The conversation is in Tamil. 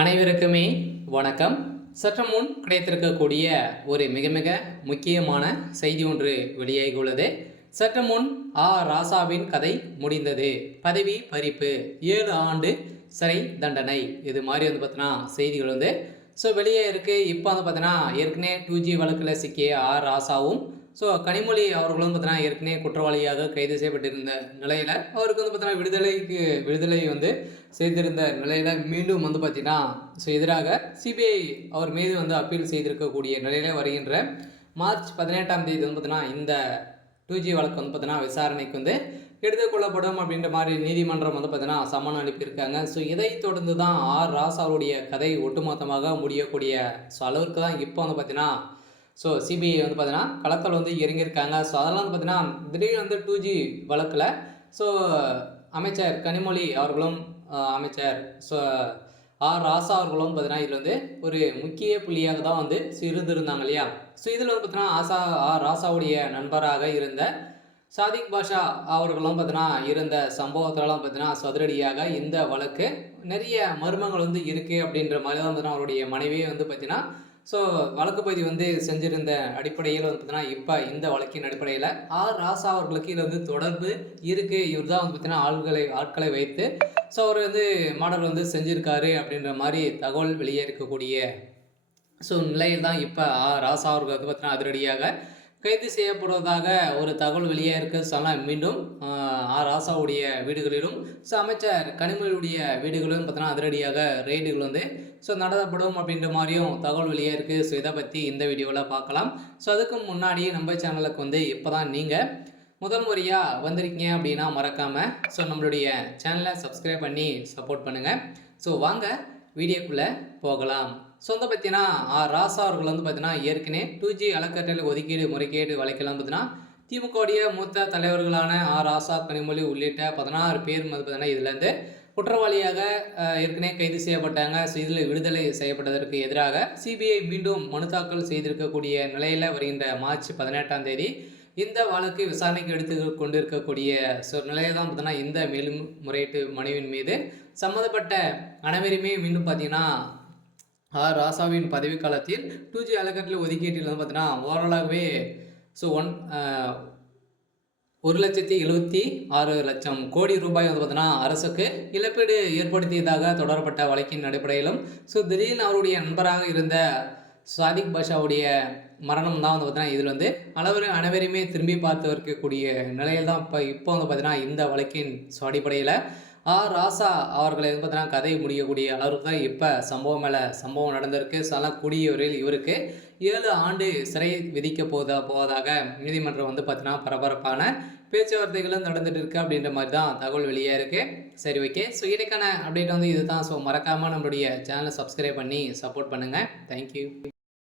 அனைவருக்குமே வணக்கம். சற்று முன் கிடைத்திருக்கக்கூடிய ஒரு மிக மிக முக்கியமான செய்தி ஒன்று வெளியாகியுள்ளது. சற்று முன் ராசாவின் கதை முடிந்தது, பதவி பறிப்பு, 7 ஆண்டு சிறை தண்டனை, இது மாதிரி பார்த்தீங்கன்னா செய்திகள் வெளியே இருக்குது. இப்போ பார்த்தீங்கன்னா ஏற்கனவே 2G வழக்கில் சிக்கிய ராசாவும் கனிமொழி அவர்களும் பார்த்தீங்கன்னா ஏற்கனவே குற்றவாளியாக கைது செய்யப்பட்டிருந்த நிலையில் அவருக்கு பார்த்தீங்கன்னா விடுதலை செய்திருந்த நிலையில் மீண்டும் பார்த்தீங்கன்னா எதிராக சிபிஐ அவர் மீது அப்பீல் செய்திருக்கக்கூடிய நிலையில் வருகின்ற மார்ச் 18ஆம் தேதி பார்த்தீங்கன்னா இந்த 2G வழக்கு பார்த்தீங்கன்னா விசாரணைக்கு எடுத்துக்கொள்ளப்படும் அப்படின்ற மாதிரி நீதிமன்றம் பார்த்தீங்கன்னா சம்மன் அனுப்பியிருக்காங்க. இதை தொடர்ந்து தான் ராசாவுடைய கதை ஒட்டுமொத்தமாக முடியக்கூடிய அளவுக்கு தான் இப்போ பார்த்தீங்கன்னா சிபிஐ பார்த்தீங்கன்னா களத்தில் இறங்கியிருக்காங்க. அதெல்லாம் பார்த்தீங்கன்னா திடீர்னு 2G வழக்கில் அமைச்சர் கனிமொழி அவர்களும் அமைச்சர் ராசா அவர்களும் பார்த்தீங்கன்னா இதில் ஒரு முக்கிய புள்ளியாக தான் இருந்திருந்தாங்க இல்லையா. இதில் பார்த்தீங்கன்னா ராசாவுடைய நண்பராக இருந்த சாதிக் பாஷா அவர்களும் பார்த்தீங்கன்னா இருந்த சம்பவத்திலலாம் பார்த்தீங்கன்னா சதுரடியாக இந்த வழக்கு நிறைய மர்மங்கள் இருக்குது அப்படின்ற மாதிரி தான் பார்த்தீங்கன்னா அவருடைய மனைவியே பார்த்தீங்கன்னா வழக்கு பகுதி செஞ்சிருந்த அடிப்படையில் பார்த்தீங்கன்னா இப்போ இந்த வழக்கின் அடிப்படையில் ராசா அவர்களுக்கு இதில் தொடர்பு இருக்குது. இவர் தான் பார்த்தீங்கன்னா ஆட்களை வைத்து அவர் மாடல் செஞ்சுருக்காரு அப்படின்ற மாதிரி தகவல் வெளியே இருக்கக்கூடிய நிலையில் தான் இப்போ ராசா அவர்கள் பார்த்தீங்கன்னா அதிரடியாக கைது செய்யப்படுவதாக ஒரு தகவல் வெளியே இருக்க மீண்டும் ராசாவுடைய வீடுகளிலும் அமைச்சர் கனிமொழியுடைய வீடுகளிலும் பார்த்தீங்கன்னா அதிரடியாக ரெய்டுகள் நடத்தப்படும் அப்படின்ற மாதிரியும் தகவல் வெளியே இருக்குது. இதை பற்றி இந்த வீடியோவில் பார்க்கலாம். அதுக்கு முன்னாடி நம்ம சேனலுக்கு இப்போ தான் நீங்கள் முதல் முறையாக வந்திருக்கீங்க அப்படின்னா மறக்காமல் நம்மளுடைய சேனலை சப்ஸ்கிரைப் பண்ணி சப்போர்ட் பண்ணுங்கள். வாங்க வீடியோக்குள்ளே போகலாம். பார்த்தீங்கன்னா ராசா அவர்கள் பார்த்தீங்கன்னா ஏற்கனவே 2G அறக்கட்டளை ஒதுக்கீடு முறைகேடு வழக்கெல்லாம் பார்த்தீங்கன்னா திமுகவுடைய மூத்த தலைவர்களான ராசா, கனிமொழி உள்ளிட்ட 16 பேர் பார்த்தீங்கன்னா இதில் குற்றவாளியாக ஏற்கனவே கைது செய்யப்பட்டாங்க. இதில் விடுதலை செய்யப்பட்டதற்கு எதிராக சிபிஐ மீண்டும் மனு தாக்கல் செய்திருக்கக்கூடிய நிலையில் வருகின்ற மார்ச் 18ஆம் தேதி இந்த வழக்கு விசாரணைக்கு எடுத்து கொண்டிருக்கக்கூடிய நிலையில் தான் பார்த்தீங்கன்னா இந்த மேலும் முறையீட்டு மனுவின் மீது சம்மந்தப்பட்ட அனைவருமே மீண்டும் பார்த்தீங்கன்னா ராசாவின் பதவிக்காலத்தில் 2G அறக்கட்டளை ஒதுக்கீட்டில் பார்த்தீங்கன்னா ஓரளவே 1,76,00,000 கோடி ரூபாய் பார்த்தீங்கன்னா அரசுக்கு இழப்பீடு ஏற்படுத்தியதாக தொடரப்பட்ட வழக்கின் அடிப்படையிலும் திடீர்னு அவருடைய நண்பராக இருந்த சாதிக் பாஷாவுடைய மரணம் தான் பார்த்தீங்கன்னா இதில் அனைவருமே திரும்பி பார்த்து இருக்கக்கூடிய நிலையில் தான் இப்போ பார்த்தீங்கன்னா இந்த வழக்கின் அடிப்படையில் ராசா அவர்களை பார்த்தீங்கன்னா கதை முடியக்கூடிய அளவுக்கு தான் இப்போ சம்பவம் நடந்திருக்கு. கூடியவரில் இவருக்கு 7 ஆண்டு சிறை விதிக்க போவதாக நீதிமன்றம் பார்த்தீங்கன்னா பரபரப்பான பேச்சுவார்த்தைகளும் நடந்துட்டு இருக்கு அப்படின்ற மாதிரி தான் தகவல் வெளியே இருக்குது. சரி, ஓகே. இன்னைக்கான அப்டேட் இதுதான். மறக்காமல் நம்மளுடைய சேனலை சப்ஸ்கிரைப் பண்ணி சப்போர்ட் பண்ணுங்கள். தேங்க்யூ.